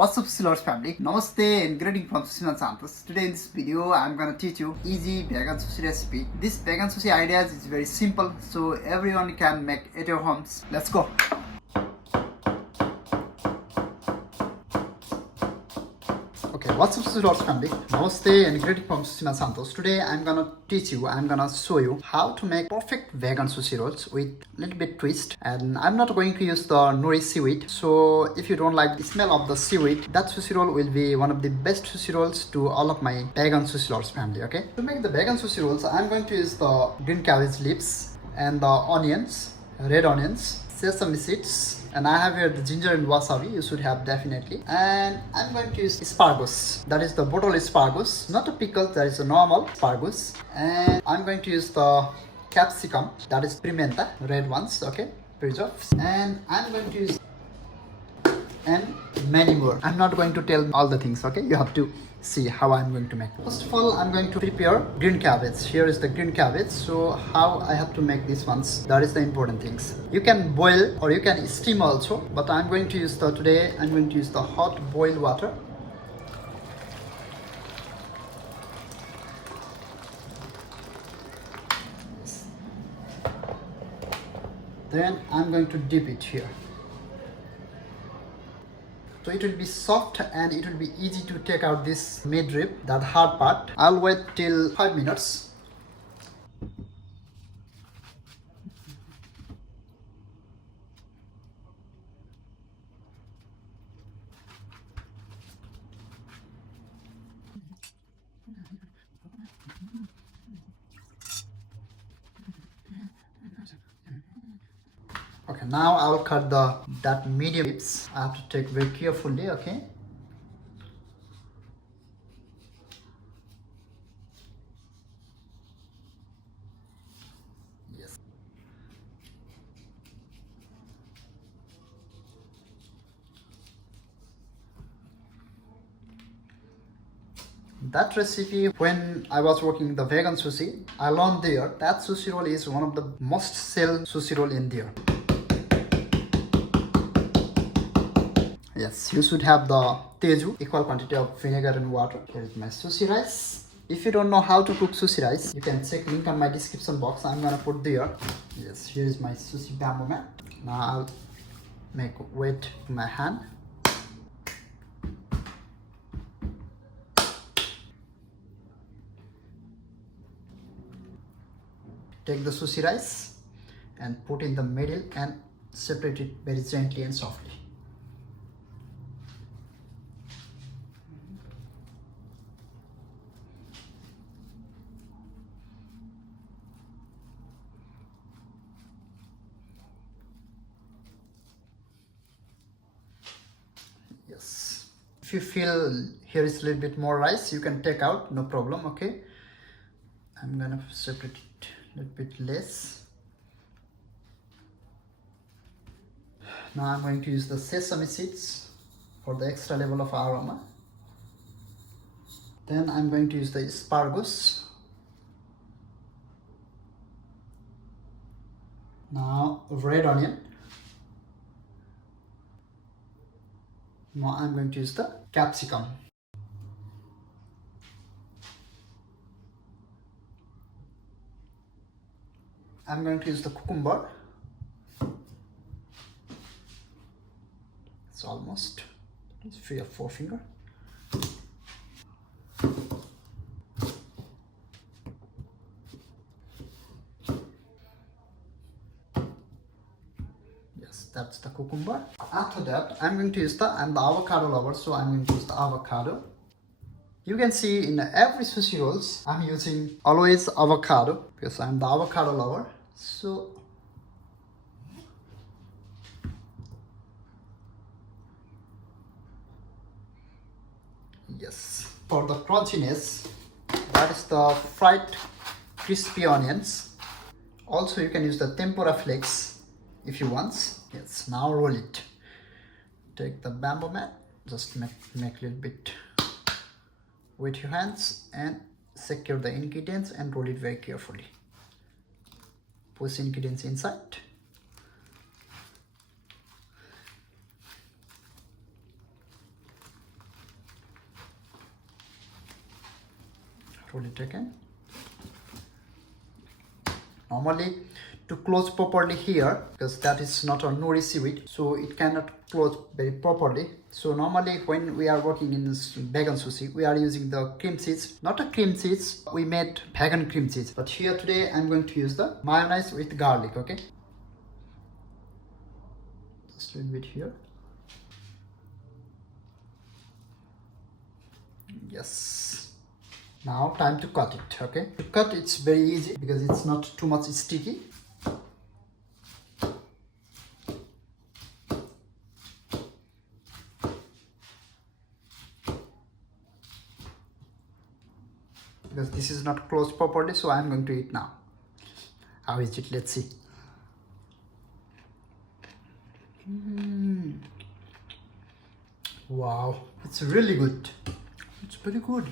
What's up, Silver's family? Namaste and greeting from Sushi and Santosh. Today in this video, I'm gonna teach you easy vegan sushi recipe. This vegan sushi ideas is very simple, so everyone can make at your homes. Let's go. Okay, what's up, Silver's family? Namaste and greeting from Sushi and Santosh. Today I'm gonna show you how to make perfect vegan sushi rolls with little bit twist. And I'm not going to use the nori seaweed. So if you don't like the smell of the seaweed, that sushi roll will be one of the best sushi rolls to all of my vegan sushi rolls family. Okay. To make the vegan sushi rolls, I'm going to use the green cabbage leaves and the onions, red onions, sesame seeds, and I have here the ginger and wasabi. You should have definitely. And I'm going to use asparagus. That is the bottle asparagus, not a pickle. That is a normal asparagus. And I'm going to use the capsicum. That is pimenta, red ones. Okay, preserves. And I'm going to use and many more. I'm not going to tell all the things. Okay, you have to see how I'm going to make. First of all, I'm going to prepare green cabbage. Here is the green cabbage. So how I have to make these ones, that is the important things. You can boil or you can steam also, but I'm going to use today I'm going to use the hot boiled water. Then I'm going to dip it here. So it will be soft and it will be easy to take out this midrib, that hard part. I'll wait till 5 minutes. Okay, now I will cut that medium ribs. I have to take very carefully, okay? Yes. That recipe, when I was working the vegan sushi, I learned there that sushi roll is one of the most sell sushi roll in there. Yes, you should have the teju, equal quantity of vinegar and water. Here is my sushi rice. If you don't know how to cook sushi rice, you can check link on my description box. I'm gonna put there. Yes, here is my sushi bamboo mat. Now I'll make weight in my hand. Take the sushi rice and put in the middle and separate it very gently and softly. Yes. If you feel here is a little bit more rice, you can take out, no problem, okay? I'm gonna separate it a little bit less. Now I'm going to use the sesame seeds for the extra level of aroma. Then I'm going to use the asparagus. Now red onion. Now I'm going to use the capsicum. I'm going to use the cucumber. It's almost 3 or 4 fingers. Yes, that's the cucumber. After that, I'm going to use I'm the avocado lover, so I'm going to use the avocado. You can see in every sushi rolls, I'm using always avocado because I'm the avocado lover. So yes, for the crunchiness, that is the fried crispy onions. Also, you can use the tempura flakes if you want. Yes, now roll it. Take the bamboo mat, just make a little bit with your hands and secure the ingredients and roll it very carefully. Push ingredients inside. Slowly taken. Normally, to close properly here, because that is not a nori seaweed, so it cannot close very properly. So normally when we are working in this vegan sushi, we are using the cream cheese, not a cream cheese, we made vegan cream cheese. But here today I'm going to use the mayonnaise with garlic, okay? Just a little bit here. Yes. Now time to cut it, okay? To cut it's very easy because it's not too much sticky. Because this is not closed properly, so I'm going to eat now. How is it? Let's see. Wow, it's really good. It's very good.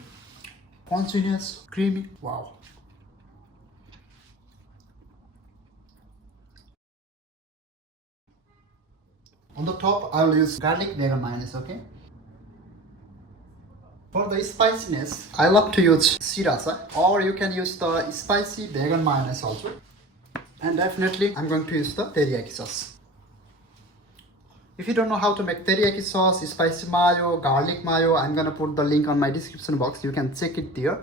Conscious, creamy. Wow. On the top, I'll use garlic vegan mayonnaise, okay? For the spiciness, I love to use sriracha, or you can use the spicy vegan mayonnaise also. And definitely, I'm going to use the teriyaki sauce. If you don't know how to make teriyaki sauce, spicy mayo, garlic mayo, I'm gonna put the link on my description box. You can check it there.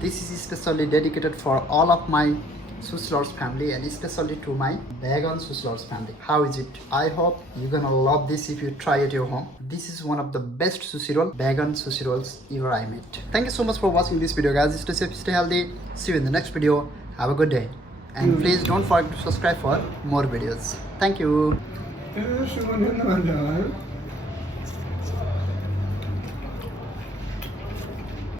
This is especially dedicated for all of my sushi lovers family and especially to my vegan sushi lovers family. How is it? I hope you're gonna love this if you try at your home. This is one of the best sushi roll, vegan sushi rolls ever I made. Thank you so much for watching this video, guys. Stay safe, stay healthy. See you in the next video. Have a good day. And please don't forget to subscribe for more videos. Thank you.